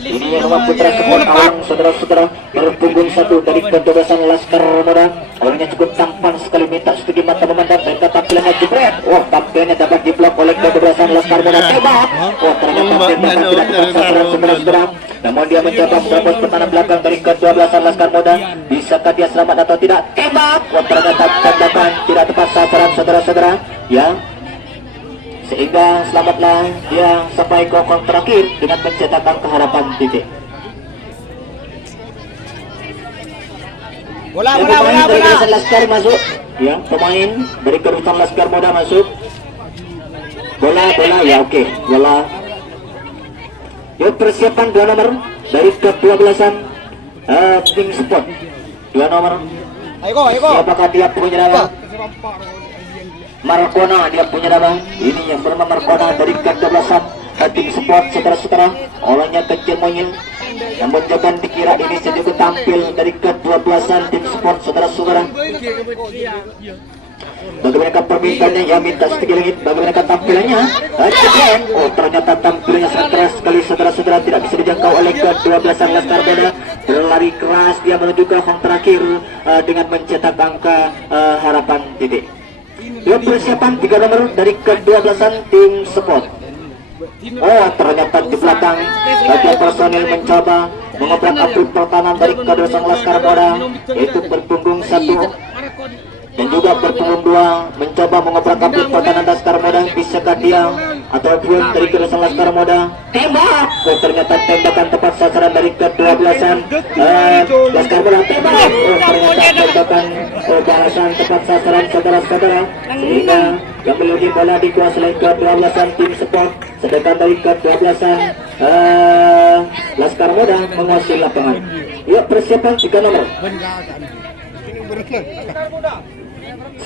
Ini yang nomor putra support awang saudara-saudara berpunggung satu dari kedua-duaan Laskar Muda. Awalnya cukup tampan sekali, minta studi mata memandang dan tampilannya jebret. Wah, tampilnya dapat diblok oleh kedua-duaan Laskar Muda. Tembak. Wah, ternyata tembakan tidak tepat sasaran saudara-saudara. Namun dia mencoba menerobos pertahanan belakang dari kedua-duaan Laskar Muda. Bisakah dia selamat atau tidak? Tembak. Wah, ternyata tembakan tidak tepat sasaran saudara-saudara. Ya. Sehingga selamatlah dia sampai kokong terakhir dengan mencetakkan keharapan titik. Bola. Laskar masuk. Ya, pemain dari kerutan Laskar Muda masuk. Bola ya, oke. Bola. Yuk, persiapan 2 nomor dari ke-12an Tim Sport. 2 nomor. Ayo. Apakah dia punya nama? Marcona, dia punya nama. Ini yang bernama Marcona dari ke-12an Tim Sport, saudara-saudara. Orangnya kecil monyet, namun jangan dikira ini sedikit tampil dari ke-12an Tim Sport, saudara-saudara. Bagaimana permintaannya? Ya, minta sedikit lagi. Bagaimana tampilannya? Oh, ternyata tampilannya sangat keras sekali, saudara-saudara. Tidak bisa dijangkau oleh ke-12an Laskar Muda. Berlari keras dia menuju ke home terakhir dengan mencetak angka harapan titik. Dia persiapan 3 nomor dari ke-12an Tim Sport. Oh, ternyata di belakang ada personil mencoba mengobrak-abrik pertahanan dari ke-12an Laskar Muda, yaitu berpunggung 1 dan juga berpunggung 2 mencoba mengobrak-abrik pertahanan Laskar Muda. Bisakah dia ataupun dari ke-12an Laskar Muda? Tembak! Oh, ternyata tembakan tepat sasaran dari ke-12an Laskar Muda. Tembak! Oh, ternyata tembakan balasan tepat sasaran, saudara-saudara, sehingga yang memiliki bola dikuasai ke-12an Tim Sport, sedangkan dari ke-12an Laskar Muda menguasai lapangan. Yuk, persiapan 3 nomor.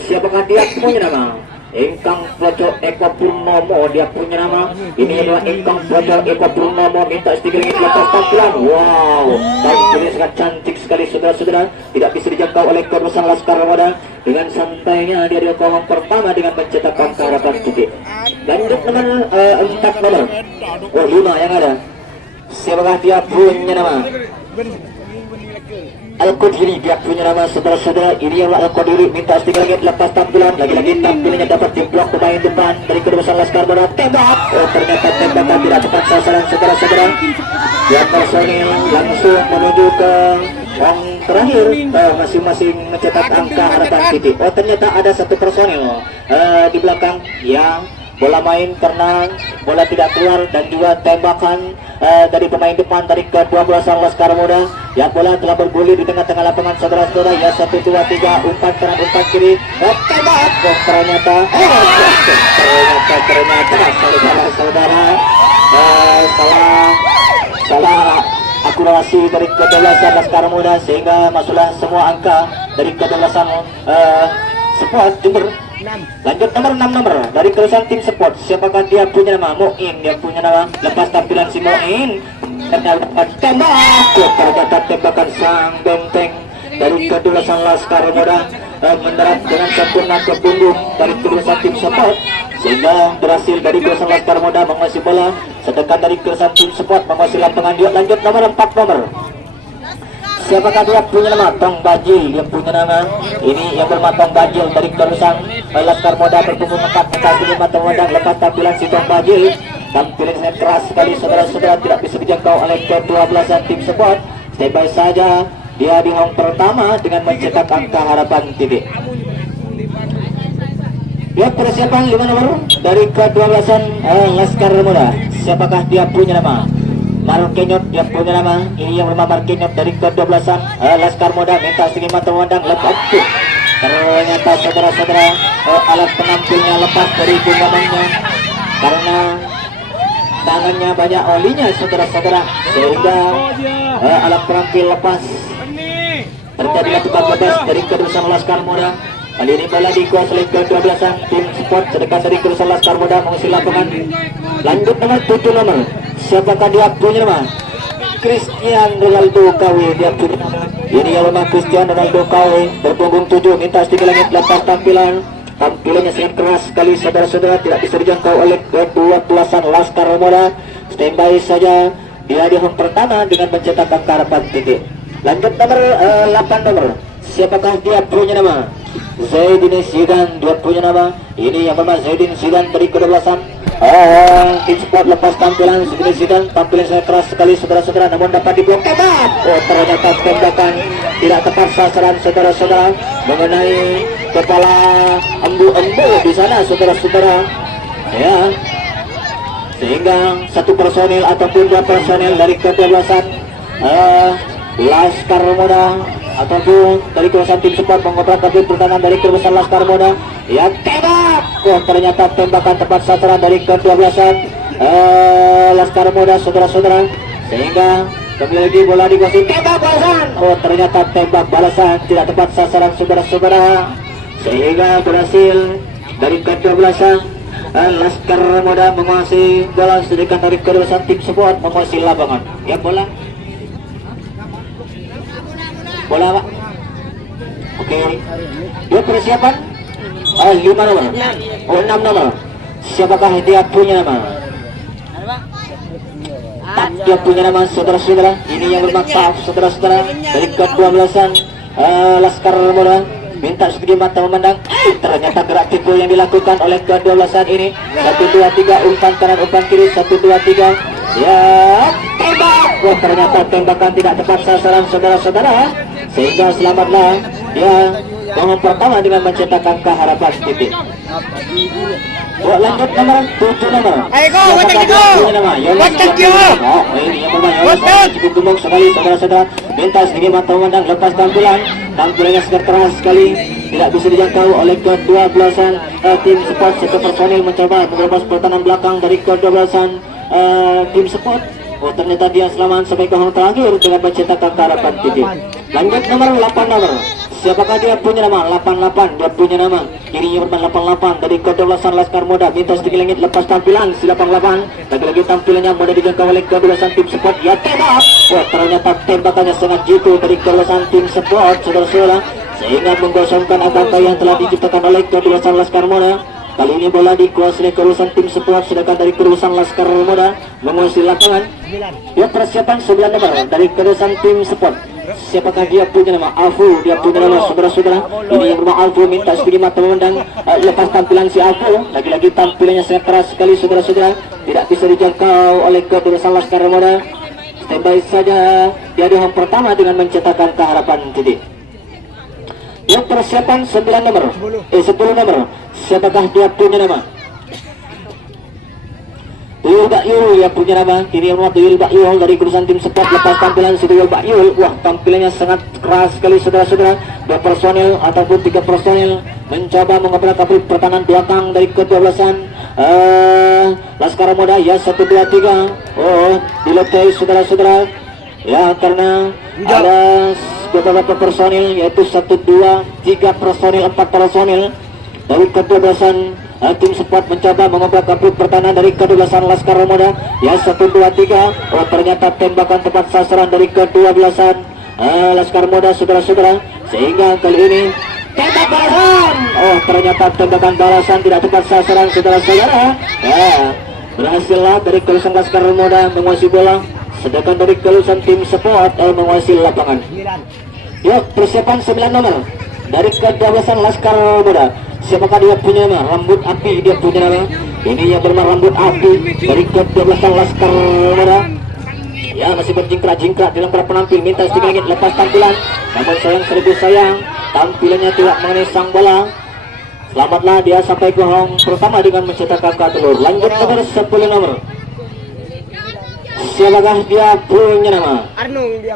Siapakah dia punya nama? Engkang Projo Eko Purnomo, dia punya nama. Ini adalah Engkang Projo Eko Purnomo. Minta sedikit lepas tampilan. Wow, tampilnya sangat cantik sekali, saudara-saudara. Tidak bisa dijangkau oleh kerusan Laskar Muda. Dengan santainya dia di kolom pertama dengan mencetakkan keharapan titik. Lanjut nomor 4 nomor. Oh, 5 yang ada. Siapakah dia punya nama? Al-Qadiri, dia punya nama, saudara-saudara. Ini adalah Al-Qadiri. Minta sedikit lagi lepas tampilan. Lagi-lagi tampilannya dapat diblok pemain depan dari kedua Laskar Muda. Tembak. Oh, ternyata tembakan tidak tepat sasaran, saudara-saudara. Dia personil langsung menuju ke orang terakhir, masing-masing mencetak angka harapan titik. Oh, ternyata ada 1 personil di belakang yang bola main karena bola tidak keluar, dan juga tembakan dari pemain depan dari ke-12 Laskar Muda. Ya, bola telah bergulir di tengah-tengah lapangan, saudara-saudara. Ya, 1, 2, 3, umpan kanan, umpan kiri. Tembak. Oh, ternyata saudara-saudara, salah akurasi dari ke-12 Laskar Muda, sehingga masuklah semua angka dari ke-12 Sport Jember. Lanjut nomor 6 nomor dari kerusan Tim Sport. Siapakah dia punya nama? Moin, dia punya nama. Lepas tampilan si Moin, terdapat tembak. Terdapat tembakan sang benteng dari ke-12 Laskar Muda mendarat dengan sempurna ke punggung dari kerusan Tim Sport, sehingga berhasil dari kerusan Laskar Muda menguasai bola, sedangkan dari kerusan Tim Sport menguasai lapangan. Dia lanjut nomor 4 nomor. Siapakah dia punya nama? Tong Bajil, dia punya nama. Ini yang bernama Tong Bajil dari kerusan Laskar Muda, berpunggung 4 kaki 5 memandang. Lepas tampilan si Tong Bajil, tampilan sangat keras sekali, saudara-saudara. Tidak bisa dijangkau oleh ke-12an Tim Sport. Standby saja dia di home pertama dengan mencetak angka harapan titik. Ya, persiapan 5 nomor dari ke-12an Laskar Muda. Siapakah dia punya nama? Marquinhos, dia punya nama. Ini yang bernama Marquinhos dari ke-12an Laskar Muda. Minta sedikit mata memandang. Lepas. Ternyata, saudara-saudara, alat penampilnya lepas dari genggamannya karena tangannya banyak olinya, saudara-saudara, sehingga alat penampil lepas. Terjadi letupan bebas dari kedudukan Laskar Muda. Kali ini bola dikuasai ke-12an Tim Sport, sedangkan dari kedudukan Laskar Muda mengisi lapangan. Lanjut nomor 7 nomor. Siapakah dia punya nama? Cristiano Ronaldo KW, dia punya nama. Ini yang memang Cristiano Ronaldo KW, berpunggung 7. Minta sedikit lagi lepas tampilan. tampilannya sangat keras sekali saudara-saudara, tidak bisa dijangkau oleh kedua belasan Laskar Muda. Standby saja dia di home pertama dengan mencetak angka harapan titik. Lanjut nomor 8 nomor, siapakah dia punya nama? Zaidin Zidan, dia punya nama. Ini yang bernama Zaidin Zidan dari kedua-belasan. Tim Sport lepas tampilan Zaidin Zidan, tampilan sangat keras sekali saudara-saudara, namun dapat dibuang tembak. Ternyata tembakan tidak tepat sasaran saudara-saudara, mengenai kepala embu-embu di sana saudara-saudara. Ya, sehingga satu personil ataupun dua personil dari kedua-belasan Laskar Muda ataupun dari kawasan tim Sport mengobrak kabin pertahanan dari kedua-belasan Laskar Muda yang tembak. Ternyata tembakan tepat sasaran dari kedua-belasan Laskar Muda saudara-saudara, sehingga kembali lagi bola dikuasai, tembak balasan. Ternyata tembak balasan tidak tepat sasaran saudara-saudara, sehingga berhasil dari kedua-belasan Laskar Muda menguasai bola, sedangkan dari kedua-belasan tim Sport menguasai lapangan. Ya, bola Pak. Oke. Dia persiapan 5 nomor. 6 nomor. Siapakah dia punya nama? Tak, dia punya nama saudara-saudara. Ini yang bermaksud saudara-saudara dari kedua-belasan Laskar Muda. Minta sedikit mata memandang. Ternyata gerak tipu yang dilakukan oleh kedua-belasan ini. 1, 2, 3 umpan kanan, umpan kiri. 1, 2, 3. Ya, tembak. Ternyata tembakan tidak tepat sasaran saudara-saudara, sehingga selamatlah dia bangun pertama dengan mencetak angka harapan titik. Lanjut nomor 7 nomor. Ayo, watak itu. Watak itu. Ini yang bermain cukup gemuk sekali saudara-saudara. Minta sedikit mata memandang, lepas tampilan. Tampilannya sangat keras sekali, tidak bisa dijangkau oleh kedua-belasan tim Sport. Satu personil mencoba menerobos pertahanan belakang dari kedua-belasan tim Sport. Ternyata dia selamat sampai ke hang terakhir dengan mencetak angka harapan titik. Lanjut nomor 8 nomor. Siapakah dia punya nama? 88 dia punya nama. Kirinya bermain 88 dari kedua-belasan Laskar Muda. Minta sedikit langit, lepas tampilan si 88. Lagi-lagi tampilannya mudah dijangkau oleh kedua-belasan tim Sport. Ya, tembak. Ternyata tembakannya sangat jitu dari kedua-belasan tim Sport saudara-saudara, sehingga menggosongkan angka yang telah diciptakan oleh kedua-belasan Laskar Muda. Kali ini bola dikuasai oleh kedua-belasan tim Sport, sedangkan dari kedua-belasan Laskar Muda menguasai lapangan. Ya, persiapan 9 nomor dari kedua-belasan tim Sport. Siapakah dia punya nama? Alfu, dia punya nama saudara-saudara. Ini yang bernama Alfu, minta sedikit mata memandang, lepas tampilan si Alfu. Lagi-lagi tampilannya sangat keras sekali saudara-saudara, tidak bisa dijangkau oleh kedua-belasan Laskar Muda. Standby saja dia di home pertama dengan mencetak angka harapan titik. Yang persiapan 9 nomor 10 nomor. Siapakah dia punya nama? Tuyul Bakyul yang punya nama. Kini yang Tuyul Bakyul dari kedua-belasan tim Sport. Lepas tampilan si Tuyul Bakyul, tampilannya sangat keras sekali saudara-saudara. 2 personil ataupun 3 personil mencoba mengobrak-abrik pertahanan belakang dari kedua-belasan Laskar Muda. Ya, 1, 2, 3. Diletai saudara-saudara. Ya, karena ada beberapa personil, yaitu 1, 2, 3 personil, 4 personil dari kedua-belasan tim Sport mencoba mengobrak-abrik pertahanan dari kedua-belasan Laskar Muda. Ya, 1, 2, 3. Ternyata tembakan tepat sasaran dari kedua-belasan Laskar Muda saudara-saudara, sehingga kali ini tembak balasan. Ternyata tembakan balasan tidak tepat sasaran saudara-saudara. Ya, berhasillah dari kedua-belasan Laskar Muda menguasai bola, sedangkan dari kedua-belasan tim Sport menguasai lapangan. Yuk, persiapan 9 nomor dari kedua-belasan Laskar Muda. Siapakah dia punya nama? Rambut Api dia punya nama. Ini yang bernama Rambut Api dari kedua-belasan Laskar Muda. Ya, masih berjingkrak-jingkrak dalam para penampil. Minta sedikit lagi lepas tampilan, namun sayang seribu sayang, tampilannya tidak mengenai sang bola. Selamatlah dia sampai ke hang pertama dengan mencetak angka telur. Lanjut nomor 10 nomor. Siapakah dia punya nama?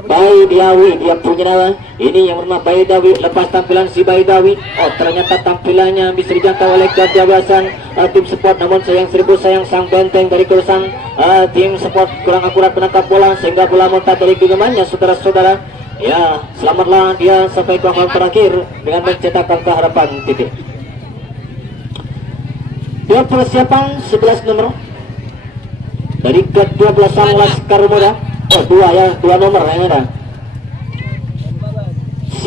Baidawi dia punya nama. Ini yang bernama Baidawi. Lepas tampilan si Baidawi, ternyata tampilannya bisa dijangkau oleh kedua-belasan tim Sport, namun sayang seribu sayang sang benteng dari kedua-belasan tim Sport kurang akurat menangkap bola, sehingga bola muntah dari genggamannya saudara-saudara. Ya, selamatlah dia sampai ke hang terakhir dengan mencetak angka harapan titik. Dia persiapan 11 nomor dari kedua-belasan Laskar Muda. 2 nomor yang ada.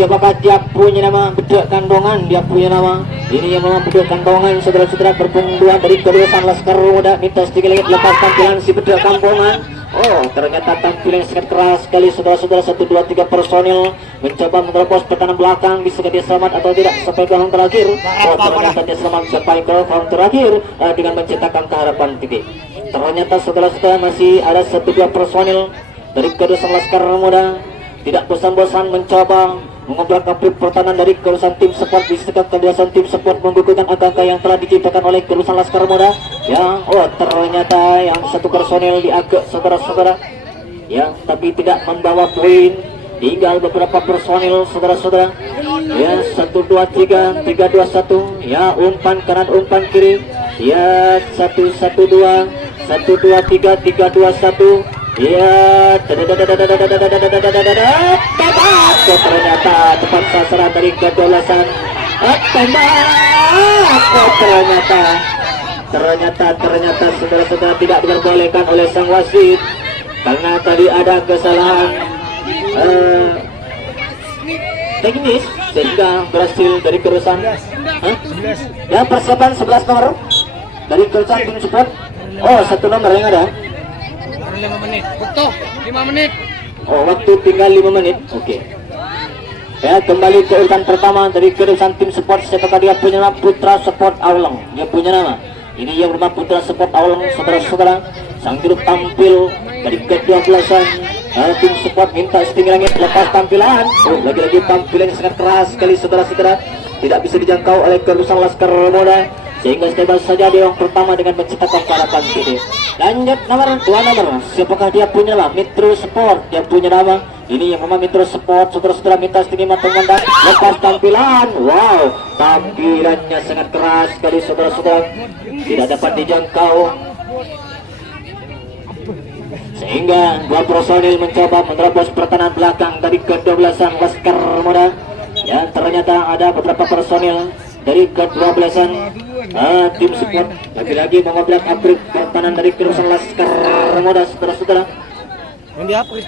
siapakah dia punya nama? Bedek Kandongan dia punya nama. Ini yang memang Bedek Kandongan, saudara-saudara, berpengduan dari kedua Laskar Muda. Minta sedikit lagi lepas tampilan si Bedek Kandongan. Oh, ternyata tampilan sangat keras sekali, saudara-saudara. 1, 2, 3 personil mencoba menerobos pertahanan belakang. Bisa dia selamat atau tidak sampai ke round terakhir? Oh, ternyata dia selamat sampai ke round terakhir dengan menciptakan keharapan titik. Ternyata saudara-saudara masih ada 1, 2 personil dari kedua Laskar Muda tidak bosan-bosan mencoba mengobrak-abrik pertahanan dari kelulusan tim support. Di sekitar kelulusan tim support menggugurkan angka-angka yang telah diciptakan oleh kelulusan Laskar Muda. Ya, oh ternyata yang 1 personil diagak, saudara-saudara. Ya, tapi tidak membawa poin. Tinggal beberapa personil, saudara-saudara. Ya, 1, 2, 3, 3, 2, 1. Ya, umpan kanan, umpan kiri. Ya, 1, 1, 2, 1, 2, 3, 3, 2, 1. Ya, ternyata tepat sasaran dari kedolasan. Ternyata saudara-saudara tidak diperbolehkan oleh sang wasit karena tadi ada kesalahan teknis sehingga berhasil dari kerusan. Ya, persiapan 11 nomor dari kerusan tim support. Oh, 1 nomor yang ada. 5 menit. Betul, 5 menit. Oh, waktu tinggal 5 menit. Oke. Ya, kembali ke urutan pertama dari kedudukan tim support. Siapakah dia punya nama? Putra Support Auleng. Dia punya nama. Ini yang bernama Putra Support Auleng, saudara-saudara. Sang juru tampil dari ke-12an tim support minta setinggi langit lepas tampilan. Oh, lagi-lagi tampilan yang sangat keras sekali, saudara-saudara. Tidak bisa dijangkau oleh kedudukan Laskar Muda. Sehingga stable saja dia yang pertama dengan menciptakan keharapan titik. Lanjut nomor 2 nomor. Siapakah dia punya nama? Metro Sport. Dia punya nama. Ini yang memang Metro Sport. Saudara-saudara minta setinggi mata memandang. Lepas tampilan. Wow, tampilannya sangat keras sekali, saudara-saudara. Tidak dapat dijangkau. Sehingga 2 personil mencoba menerobos pertahanan belakang dari ke-12an Laskar Muda. Ya, ternyata ada beberapa personil dari ke-12an tim support lagi-lagi mengobrak abrik pertahanan dari kerusan Laskar Muda, saudara-saudara.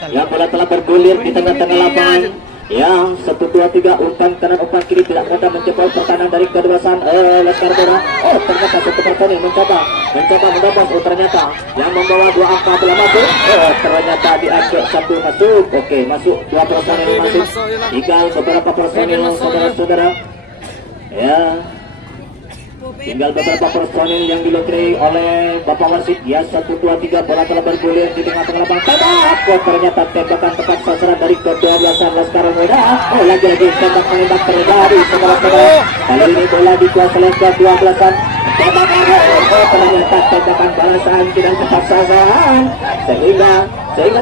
Ya, bola telah bergulir di tengah-tengah lapangan. Ya, 1, 2, 3 umpan kanan, umpan kiri tidak mudah menjebol pertahanan dari keduasan Laskar Muda. Oh, ternyata 1 personil mencoba menembus. Oh, ternyata yang membawa 2 angka telah masuk. Oh, ternyata diangkat 1 masuk. Oke, masuk 2 personil masuk. Tinggal beberapa personil, saudara-saudara. Ya, tinggal beberapa personil yang diloteri oleh Bapak Wasit. Ya, 1, 2, 3 bola telah bergulir di tengah-tengah lapangan. Tembak! Oh, ternyata tembakan tepat sasaran dari ke-12an Laskar Muda. Oh, lagi-lagi tembak menembak terjadi, saudara-saudara. Kali ini bola dikuasai oleh ke-12an. Tembakan! Oh, ternyata tembakan balasan tidak tepat sasaran. Sehingga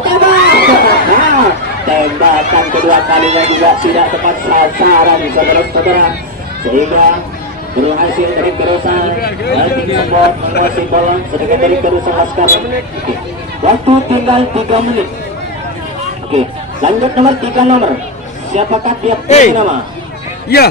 tembak! Tembakan kedua kalinya juga tidak tepat sasaran, saudara-saudara. Sehingga berhasil dari kerusan tim support menguasai bola, sedangkan dari kerusan Laskar. Oke. Waktu tinggal 3 menit. Oke, lanjut nomor 3 nomor. Siapakah dia punya nama? Iya.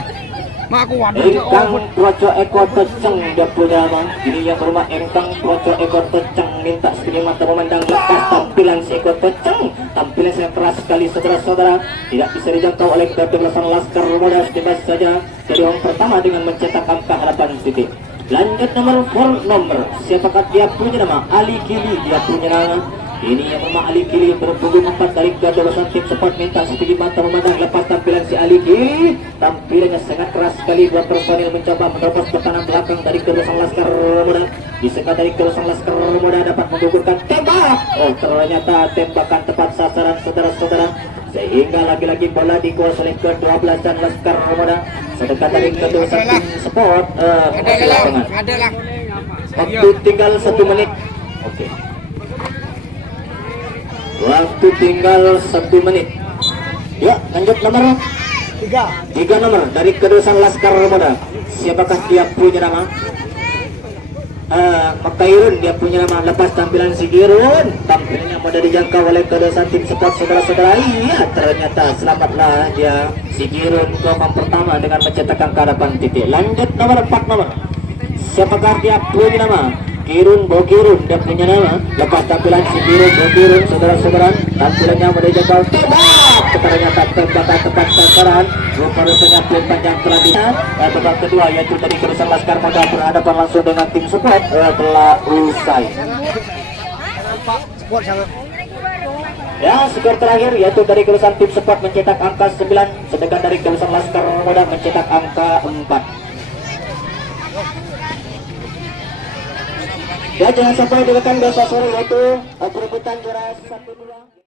Mak aku Engkang Projo Eko Teceng dia punya nama. Ini yang berumah Engkang Projo Eko Teceng minta setinggi mata memandang lepas tampilan si Eko Teceng. Tampilan sangat keras sekali, saudara-saudara. Tidak bisa dijangkau oleh ke-12an Laskar Muda. Bebas saja jadi orang pertama dengan mencetak angka harapan titik. Lanjut nomor 4 nomor. Siapakah dia punya nama? Ali Kili dia punya nama. Ini yang memang Ali Kili berpunggung 4 dari ke-12an tim support minta setinggi mata memandang lepas tampilan si Ali Kili. Tampilannya sangat keras sekali. 2 personil mencoba menerobos pertahanan belakang dari ke-12an Laskar Muda. Disekat dari ke-12an Laskar Muda dapat menggugurkan tembak. Oh, ternyata tembakan tepat sasaran, saudara-saudara. Sehingga lagi-lagi bola dikuasai oleh ke-12an Laskar Muda. Sedangkan dari ke-12an tim support lapangan. Waktu tinggal 1 menit. Oke. Waktu tinggal 1 menit. Ya, lanjut nomor 3 nomor dari kedudukan Laskar Muda. Siapakah dia punya nama? Makairun dia punya nama. Lepas tampilan si Girun, tampilnya mudah dijangkau oleh kedudukan tim support, saudara-saudara. Iya, ternyata selamatlah dia si Girun gelombang pertama dengan mencetakkan kehadapan titik. Lanjut nomor 4 nomor. Siapakah dia punya nama? Kirun Bokirun dia punya nama. Lepas tampilan si Kirun Bokirun, saudara-saudara, tampilannya mudah dijangkau. Tembak! ternyata tembakan tepat sasaran. Rupanya pun panjang telah ditahan. Babak kedua yaitu dari Kelulusan Laskar Muda berhadapan langsung dengan tim support telah usai. Ya, skor terakhir yaitu dari Kelulusan tim support mencetak angka 9, sedangkan dari Kelulusan Laskar Muda mencetak angka 4. Ya, jangan sampai dilakukan besok sore yaitu perebutan juara 1-2.